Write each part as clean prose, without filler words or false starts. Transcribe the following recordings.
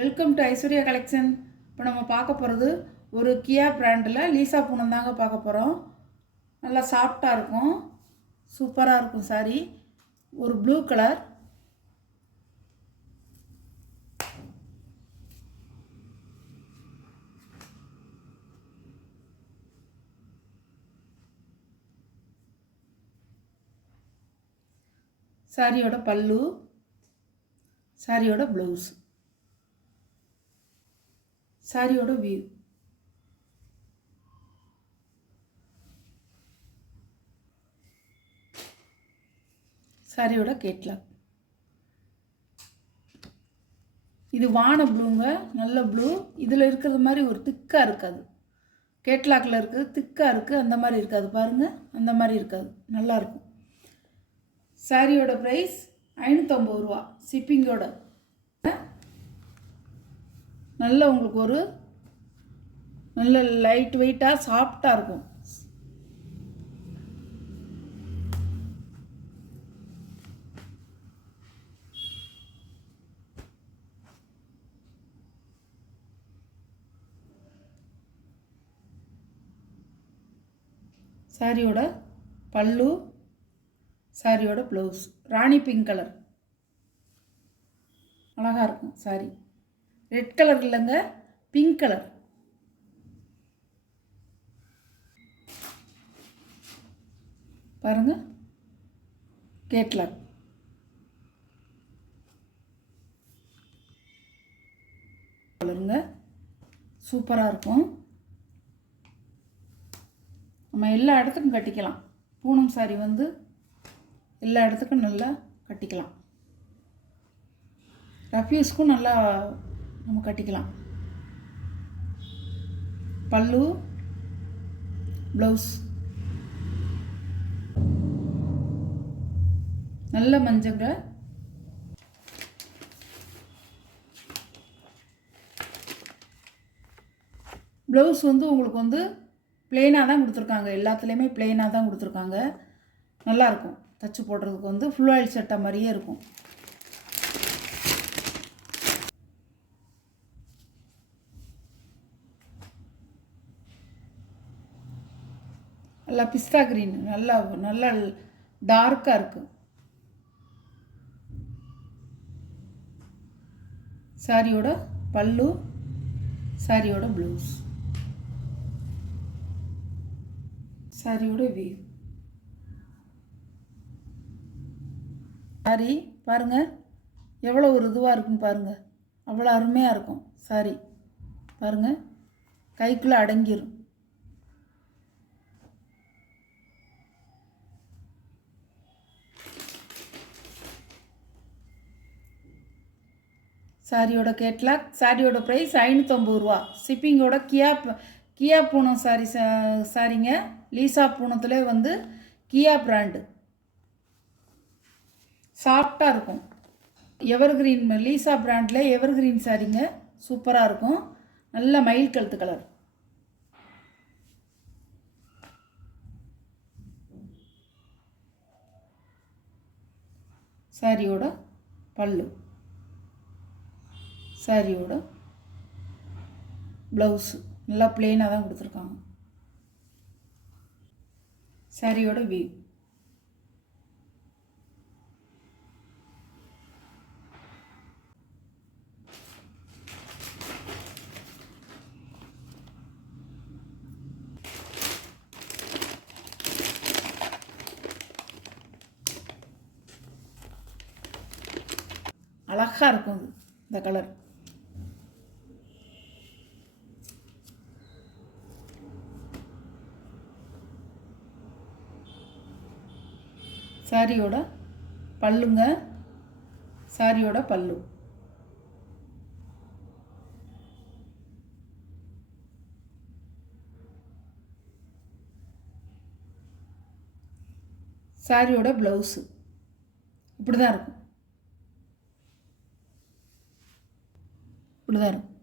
Welcome to Aishwarya collection. இப்போ நம்ம பார்க்க போகிறது ஒரு கியா பிராண்டில் லீசா பூனம் தாங்க பார்க்க போகிறோம். நல்லா சாஃப்டாக இருக்கும், சூப்பராக இருக்கும் சாரி. ஒரு ப்ளூ கலர், சாரியோட பல்லு, சாரியோட ப்ளவுஸ், சாரியோட வியூ. சாரியோட கேட்லாக். இது வான ப்ளூங்க, நல்ல ப்ளூ. இதில் இருக்கிறது மாதிரி ஒரு திக்காக இருக்காது. கேட்லாக்கில் இருக்குது திக்காக இருக்குது, அந்த மாதிரி இருக்காது பாருங்கள், அந்த மாதிரி இருக்காது, நல்லாயிருக்கும். சாரியோட ப்ரைஸ் 550 ரூபா ஷிப்பிங்கோட. நல்ல உங்களுக்கு ஒரு நல்ல லைட் வெயிட்டாக சாஃப்டாக இருக்கும். சாரியோட பல்லு, சாரியோட ப்ளவுஸ் ராணி பிங்க் கலர், அழகாக இருக்கும் சாரி. ரெட் கலர் இல்லைங்க, பிங்க் கலர். பாருங்க, கேட்லாக். கலருங்க, சூப்பராக இருக்கும். நம்ம எல்லா இடத்துக்கும் கட்டிக்கலாம். பூனம் சாரி வந்து எல்லா இடத்துக்கும் நல்லா கட்டிக்கலாம். ரஃப்யூஸ்க்கும் நல்லா நம்ம கட்டிக்கலாம். பல்லு, ப்ளவுஸ் நல்ல மஞ்சங்க. ப்ளவுஸ் வந்து உங்களுக்கு வந்து பிளெயினாக தான் கொடுத்துருக்காங்க. எல்லாத்துலேயுமே பிளெயினாக தான் கொடுத்துருக்காங்க. நல்லாயிருக்கும், தச்சு போடுறதுக்கு வந்து ஃபுல் ஆயில் சட்டை மாதிரியே இருக்கும். நல்லா பிஸ்தா கிரீன், நல்லா நல்லா டார்க்காக இருக்குது. சாரியோட பல்லு, சாரியோட ப்ளவுஸ், சாரியோட வியூ. சாரி பாருங்கள், எவ்வளோ ஒரு இதுவாக இருக்குன்னு பாருங்கள், அவ்வளோ அருமையாக இருக்கும் சாரி. பாருங்கள், கைக்குள்ளே அடங்கிடும். சாரியோட கேட்லாக். சாரியோட ப்ரைஸ் 550 ரூபா ஷிப்பிங்கோட. கியா பூனம் சாரி சாரிங்க. லீசா பூனத்தில் வந்து கியா பிராண்டு, சாஃப்டாக இருக்கும். எவர்கிரீன், லீசா பிராண்டில் எவர்கிரீன் சாரிங்க, சூப்பராக இருக்கும். நல்ல மயில் கழுத்து கலர். சாரியோட பல்லு, சாரியோட ப்ளவுஸு நல்லா பிளெயினாக தான் கொடுத்துருக்காங்க. சாரியோட வியூ. அழகாக இருக்கும் இந்த கலர். சாரியோட பல்லுங்க, சாரியோட பல்லு, சாரியோட ப்ளவுஸு இப்படி தான் இருக்கும். இப்படி தான் இருக்கும்,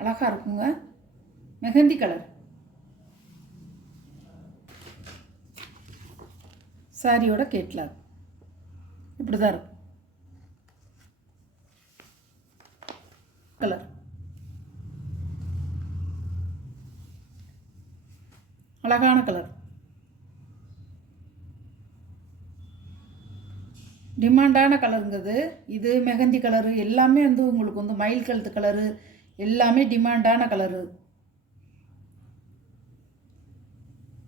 அழகாக இருக்குங்க. மெஹந்தி கலர். சாரியோட கேட்லாக் இப்படி தான் இருக்கும். கலர் அழகான கலர், டிமாண்டான கலருங்கிறது. இது மெஹந்தி கலரு எல்லாமே வந்து உங்களுக்கு வந்து மயில் கழுத்து கலரு எல்லாமே டிமாண்டான கலரு.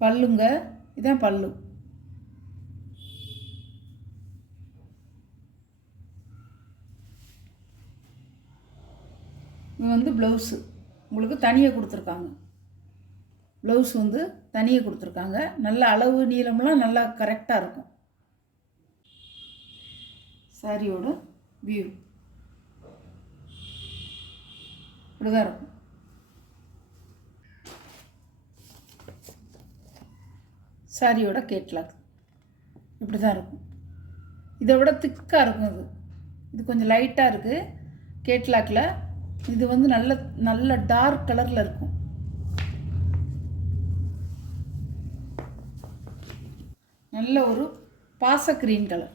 பல்லுங்க, இதான் பல்லு. இது வந்து ப்ளவுஸு உங்களுக்கு தனியாக கொடுத்துருக்காங்க. ப்ளவுஸ் வந்து தனியாக கொடுத்துருக்காங்க. நல்ல அளவு நீளம்லாம் நல்லா கரெக்டாக இருக்கும். சாரியோட வியூ இப்படி தான் இருக்கும். சாரியோட கேட்லாக் இப்படி தான் இருக்கும். இதை விட திக்காக இருக்கும். இது கொஞ்சம் லைட்டாக இருக்குது கேட்லாக்கில். இது வந்து நல்ல நல்ல டார்க் கலரில் இருக்கும். நல்ல ஒரு பாச கிரீன் கலர்.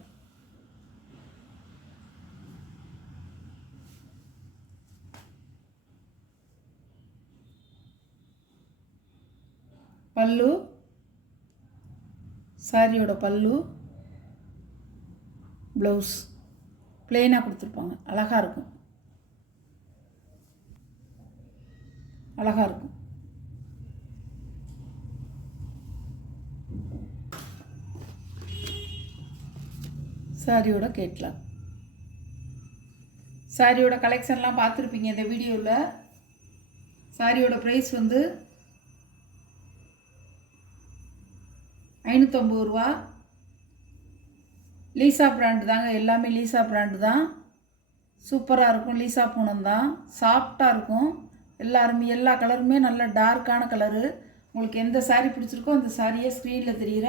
பல்லு, சாரியோட பல்லு, ப்ளவுஸ் பிளெயினாக கொடுத்துருப்பாங்க. அழகாக இருக்கும், அழகாக இருக்கும். சாரியோட கேட்லாக். சாரியோட கலெக்ஷன்லாம் பார்த்துருப்பீங்க இந்த வீடியோவில். சாரியோட ப்ரைஸ் வந்து 550 ரூபா. லீசா பிராண்டு தாங்க, எல்லாமே லீசா பிராண்டு தான். சூப்பராக இருக்கும். லீசா பூனம் தான், சாஃப்டாக இருக்கும். எல்லா கலருமே நல்ல டார்க்கான கலரு. உங்களுக்கு எந்த சாரீ பிடிச்சிருக்கோ அந்த சாரியை ஸ்க்ரீனில் தெரிகிற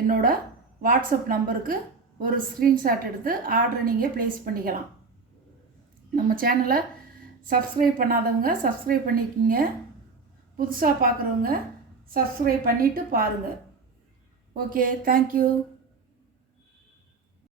என்னோடய வாட்ஸ்அப் நம்பருக்கு ஒரு ஸ்க்ரீன்ஷாட் எடுத்து ஆர்டரை நீங்கள் ப்ளேஸ் பண்ணிக்கலாம். நம்ம சேனலை சப்ஸ்கிரைப் பண்ணாதவங்க சப்ஸ்கிரைப் பண்ணிக்கோங்க. புதுசாக பார்க்குறவங்க சப்ஸ்கிரைப் பண்ணிவிட்டு பாருங்கள். Okay, thank you.